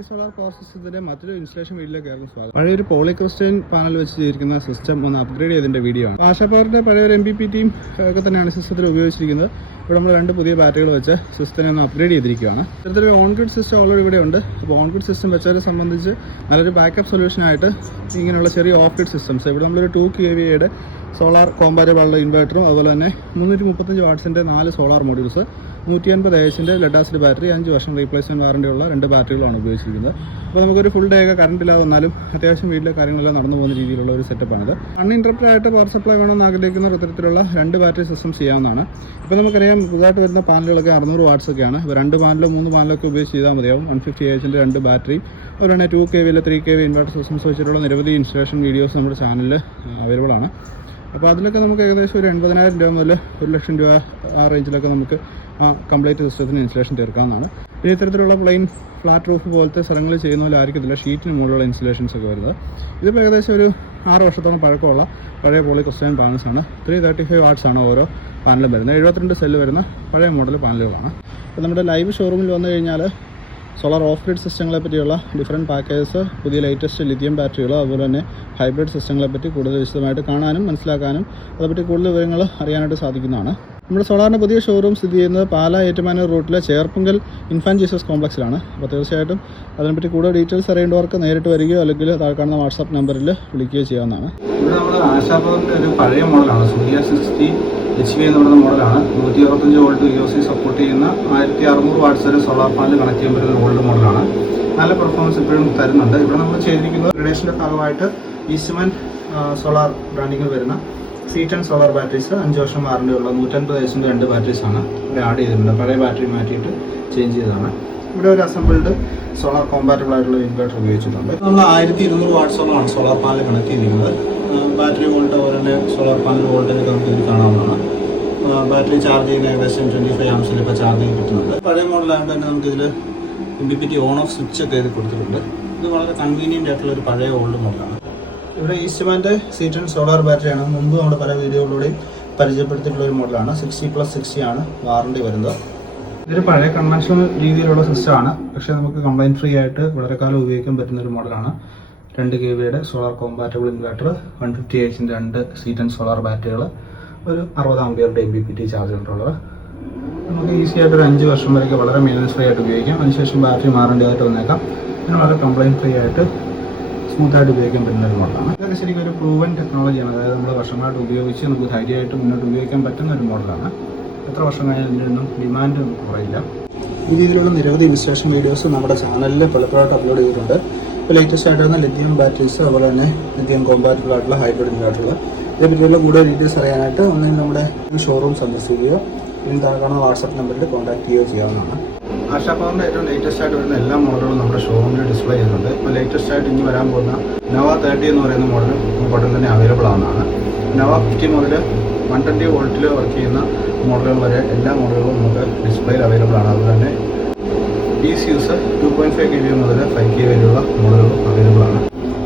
Solar power സിസ്റ്റത്തിന്റെ മറ്റൊരു installation വീഡിയോയിലേക്ക് ഏവർക്കും സ്വാഗതം. പഴയൊരു പോളിക്രിസ്റ്റൈൻ പാനൽ വെച്ച് ചെയ്തിരിക്കുന്ന സിസ്റ്റം ഒന്ന് അപ്ഗ്രേഡ് ചെയ്തതിന്റെ വീഡിയോ ആണ്. ആശാ പവറിന്റെ പഴയൊരു MPPTയും ഒക്കെ തന്നെയാണ് സിസ്റ്റത്തിൽ ഉപയോഗിച്ചിരിക്കുന്നത്. ഇവിടെ നമ്മൾ 2 പുതിയ ബാറ്ററികൾ വെച്ച് സിസ്റ്റത്തിനെ ഒന്ന് അപ്ഗ്രേഡ് ചെയ്തിരിക്കുകയാണ്. ഇത്തരത്തിലൊരു ഓൺ ഗ്രിഡ് സിസ്റ്റം ഓൾറെഡി ഇവിടെ ഉണ്ട്. അപ്പോൾ ഓൺ ഗ്രിഡ് സിസ്റ്റം വെച്ചവരെ സംബന്ധിച്ച് നല്ലൊരു ബാക്കപ്പ് സൊല്യൂഷനായിട്ട് ഇങ്ങനെയുള്ള ചെറിയ ഓഫ് ഗ്രിഡ് സിസ്റ്റംസ്, ഇവിടെ നമ്മളൊരു 2 kVA സോളാർ കോമ്പാറ്റബിൾ ഉള്ള ഇൻവെർട്ടറും അതുപോലെ തന്നെ 335 വാട്ട്സിന്റെ 4 സോളാർ മോഡ്യൂൾസ്, 150 AHന്റെ ലെഡ് ആസിഡ് ബാറ്ററി, 5 വർഷം റീപ്ലേസ്മെന്റ് വാറണ്ടിയുള്ള 2 ബാറ്ററികളാണ് ഉപയോഗിച്ചിരിക്കുന്നത്. അപ്പോൾ നമുക്കൊരു ഫുൾ ഡേ ഒക്കെ കറണ്ട് ഇല്ലാതെ വന്നാലും അത്യാവശ്യം വീട്ടിലെ കാര്യങ്ങളെല്ലാം നടന്നു പോകുന്ന രീതിയിലുള്ള ഒരു സെറ്റപ്പാണിത്. അൺഇൻറ്ററപ്റ്റഡ് ആയിട്ട് പവർ സപ്ലൈ വേണമെന്ന് ആഗ്രഹിക്കുന്ന ഇത്തരത്തിലുള്ള 2 ബാറ്ററി സിസ്റ്റം ചെയ്യാവുന്നതാണ്. ഇപ്പോൾ നമുക്കറിയാം പുതുതായിട്ട് വരുന്ന പാനലുകളൊക്കെ 600 വാട്ട്സ് ഒക്കെയാണ്. ഇപ്പോൾ 2 പാനലോ 3 പാനലോ ഒക്കെ ഉപയോഗിച്ച് ചെയ്താൽ മതിയാവും. 150 AHന്റെ 2 ബാറ്ററി, അതുപോലെ 2 kVA 3 kV ഇൻവെർട്ടർ സിസ്റ്റംസ് വെച്ചിട്ടുള്ള നിരവധി ഇൻസ്റ്റലേഷൻ വീഡിയോസ് നമ്മുടെ ചാനലിൽ അവൈലബിൾ ആണ്. അപ്പോൾ അതിലൊക്കെ നമുക്ക് ഏകദേശം ഒരു 80,000 രൂപ മുതൽ 1,00,000 രൂപ ആ റേഞ്ചിലൊക്കെ നമുക്ക് ആ കംപ്ലീറ്റ് സിസ്റ്റത്തിന് ഇൻസ്റ്റലേഷൻ തീർക്കാവുന്നതാണ്. പിന്നെ ഇത്തരത്തിലുള്ള പ്ലെയിൻ ഫ്ലാറ്റ് റൂഫ് പോലത്തെ സ്ഥലങ്ങളിൽ ചെയ്യുന്ന പോലെ ആയിരിക്കത്തില്ല ഷീറ്റിന് മുകളിലുള്ള ഇൻസ്റ്റലേഷൻസ് ഒക്കെ വരുന്നത്. ഇതിപ്പോൾ ഏകദേശം ഒരു 6 വർഷത്തോളം പഴക്കമുള്ള പഴയ പോളിക്രിസ്റ്റൈൻ പാനൽസ് ആണ്. 335 വാട്ട്സ് ആണ് ഓരോ പാനലും വരുന്നത്. 72 സെല്ല് വരുന്ന പഴയ മോഡൽ പാനലുകളാണ്. അപ്പോൾ നമ്മുടെ ലൈവ് ഷോറൂമിൽ വന്നു കഴിഞ്ഞാൽ സോളാർ ഓഫ് ഗ്രിഡ് സിസ്റ്റങ്ങളെ പറ്റിയുള്ള ഡിഫറെൻറ്റ് പാക്കേജസ്, പുതിയ ലേറ്റസ്റ്റ് ലിഥിയം ബാറ്ററികൾ, അതുപോലെ തന്നെ ഹൈബ്രിഡ് സിസ്റ്റങ്ങളെ പറ്റി കൂടുതൽ വിശദമായിട്ട് കാണാനും മനസ്സിലാക്കാനും അതേപറ്റി കൂടുതൽ വിവരങ്ങൾ അറിയാനായിട്ട് സാധിക്കുന്നതാണ്. നമ്മുടെ സോളാറിൻ്റെ പുതിയ ഷോറൂം സ്ഥിതി ചെയ്യുന്നത് പാലാ ഏറ്റുമാനൂർ റൂട്ടിലെ ചേർപ്പുങ്കൽ ഇൻഫാൻറ്റ് ജീസസ് കോംപ്ലക്സിലാണ്. അപ്പോൾ തീർച്ചയായിട്ടും അതിനെപ്പറ്റി കൂടുതൽ ഡീറ്റെയിൽസ് അറിയേണ്ടവർക്ക് നേരിട്ട് വരികയോ അല്ലെങ്കിൽ താഴെ കാണുന്ന വാട്സാപ്പ് നമ്പറിൽ വിളിക്കുകയോ ചെയ്യാവുന്നതാണ്. ഇവിടെ നമ്മൾ ആശാ പവറിൻ്റെ ഒരു പഴയ മോഡലാണ്, സൂര്യ 60 HV എന്ന് പറയുന്ന മോഡലാണ്. 165 വോൾട്ട് UOC സപ്പോർട്ട് ചെയ്യുന്ന 1600 വാട്ട്സ് വരെ സോളാർ പാനൽ കണക്ട് ചെയ്യാൻ പറ്റുന്ന ഒരു ഓൾഡ് മോഡലാണ്. നല്ല പെർഫോമൻസ് ഇപ്പോഴും തരുന്നുണ്ട്. ഇവിടെ നമ്മൾ ചെയ്തിരിക്കുന്നത് ഗ്രഡേഷൻ്റെ ഭാഗമായിട്ട് ഈസ്റ്റ്മാൻ സോളാർ ബ്രാൻഡിങ്ങിൽ വരുന്ന C10 സോളാർ ബാറ്ററീസ്, 5 വർഷം വാറണ്ടിയുള്ള 150 AHന്റെ 2 ബാറ്ററീസാണ് ഇവിടെ ആഡ് ചെയ്തിട്ടുണ്ട്. പഴയ ബാറ്ററി മാറ്റിയിട്ട് ചേഞ്ച് ചെയ്തതാണ്. ഇവിടെ ഒരു അസംബിൾഡ് സോളാർ കോമ്പാറ്റബിൾ ആയിട്ടുള്ള ഇൻവെർട്ടർ ഉപയോഗിച്ചിട്ടുണ്ട്. നമ്മൾ 1200 വാട്ട്സോളമാണ് സോളാർ പാനൽ കണക്ട് ചെയ്തിരിക്കുന്നത്. ബാറ്ററി വോൾട്ട് അതുപോലെ തന്നെ സോളാർ പാനൽ വോൾട്ടേജ് നമുക്ക് ഇതിൽ കാണാവുന്നതാണ്. ബാറ്ററി ചാർജ് ചെയ്യുന്ന ഏകദേശം 25 ആംസിൽ ഇപ്പോൾ ചാർജിങ് കിട്ടുന്നുണ്ട്. പഴയ മോഡലായതുകൊണ്ട് തന്നെ നമുക്കിതിൽ MPPT ഓൺ ഓഫ് സ്വിച്ച് ഒക്കെ ഇത് കൊടുത്തിട്ടുണ്ട്. ഇത് വളരെ കൺവീനിയൻ്റ് ആയിട്ടുള്ള ഒരു പഴയ ഓൾഡ് മോഡലാണ്. ഇവിടെ ഈസ്റ്റ്മാൻ്റെ C10 സോളാർ ബാറ്ററിയാണ്. മുമ്പ് നമ്മുടെ പല വീഡിയോകളിലൂടെയും പരിചയപ്പെടുത്തിയിട്ടുള്ള ഒരു മോഡലാണ്. 60+60 ആണ് വാറണ്ടി വരുന്നത്. ഇതൊരു പഴയ കൺവെൻഷണൽ രീതിയിലുള്ള സിസ്റ്റമാണ്. പക്ഷേ നമുക്ക് കംപ്ലൈൻറ്റ് ഫ്രീ ആയിട്ട് വളരെ കാലം ഉപയോഗിക്കാൻ പറ്റുന്ന ഒരു മോഡലാണ്. 2 kVA solar compatible inverter, 150 AHന്റെ 2 C10 solar ബാറ്ററികൾ, ഒരു 60 ആംപിയറിൻ്റെ MPPT ചാർജ് കൺട്രോളർ. നമുക്ക് ഈസി ആയിട്ട് ഒരു 5 വർഷം വരെയൊക്കെ വളരെ മെയിൻ്റനൻസ് ഫ്രീ ആയിട്ട് ഉപയോഗിക്കാം. അതിനുശേഷം ബാറ്ററി മാറേണ്ടതായിട്ട് വന്നേക്കാം. പിന്നെ വളരെ കംപ്ലൈൻറ്റ് ഫ്രീ ആയിട്ട് സ്മൂത്തായിട്ട് ഉപയോഗിക്കാൻ പറ്റുന്ന ഒരു മോഡലാണ്. ഇതൊക്കെ ശരിക്കും ഒരു പ്രൂവൻ ടെക്നോളജിയാണ്. അതായത് നമ്മൾ വർഷങ്ങളായിട്ട് ഉപയോഗിച്ച് നമുക്ക് ധൈര്യമായിട്ട് മുന്നോട്ട് ഉപയോഗിക്കാൻ പറ്റുന്ന ഒരു മോഡലാണ്. എത്ര വർഷം കഴിഞ്ഞാൽ ഇതിനൊന്നും ഡിമാൻഡ് കുറയില്ല. ഈ രീതിയിലുള്ള നിരവധി ഇൻസ്റ്റലേഷൻ വീഡിയോസ് നമ്മുടെ ചാനലിൽ പലപ്പോഴായിട്ട് അപ്ലോഡ് ചെയ്തിട്ടുണ്ട്. ഇപ്പോൾ ലേറ്റസ്റ്റ് ആയിട്ട് വരുന്ന ലിഥിയം ബാറ്ററീസ്, അതുപോലെ തന്നെ ലിഥിയം കോമ്പാറ്റബിൾ ആയിട്ടുള്ള ഹൈബ്രിഡ് ഇൻവെർട്ടറുകൾ, ഇതിനെപ്പറ്റിയുള്ള കൂടുതൽ ഡീറ്റെയിൽസ് അറിയാനായിട്ട് ഒന്നെങ്കിൽ നമ്മുടെ ഷോറൂം സന്ദർശിക്കുകയോ അല്ലെങ്കിൽ താഴെ കാണുന്ന വാട്സാപ്പ് നമ്പറിൽ കോൺടാക്ട് ചെയ്യുകയോ ചെയ്യാവുന്നതാണ്. ആശാ പവറിൻ്റെ ഏറ്റവും ലേറ്റസ്റ്റ് ആയിട്ട് വരുന്ന എല്ലാ മോഡലുകളും നമ്മുടെ ഷോറൂമിൽ ഡിസ്പ്ലേ ചെയ്യുന്നുണ്ട്. ഇപ്പോൾ ലേറ്റസ്റ്റ് ആയിട്ട് ഇനി വരാൻ പോകുന്ന Nova 30 എന്ന് പറയുന്ന മോഡൽ നമുക്ക് ഉടൻ തന്നെ അവൈലബിൾ ആവുന്നതാണ്. Nova 50 മുതൽ 120 വോൾട്ടിൽ വർക്ക് ചെയ്യുന്ന മോഡലുകൾ വരെ എല്ലാ മോഡലുകളും നമുക്ക് ഡിസ്പ്ലേയിൽ അവൈലബിൾ ആണ്. അതുപോലെ തന്നെ DCUസ് 2.5 kV മുതൽ 5 kV വരെയുള്ള മോഡലുകളും അവൈലബിൾ ആണ്.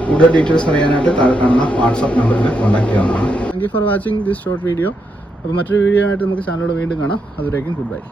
കൂടുതൽ ഡീറ്റെയിൽസ് അറിയാനായിട്ട് താഴെ കാണുന്ന വാട്സാപ്പ് നമ്പറിൽ കോൺടാക്ട് ചെയ്യാവുന്നതാണ്. Thank you for watching this short video. അപ്പോൾ മറ്റൊരു വീഡിയോ ആയിട്ട് നമുക്ക് ചാനലിലൂടെ വീണ്ടും കാണാം. അതുവരേക്കും ഗുഡ് ബൈ.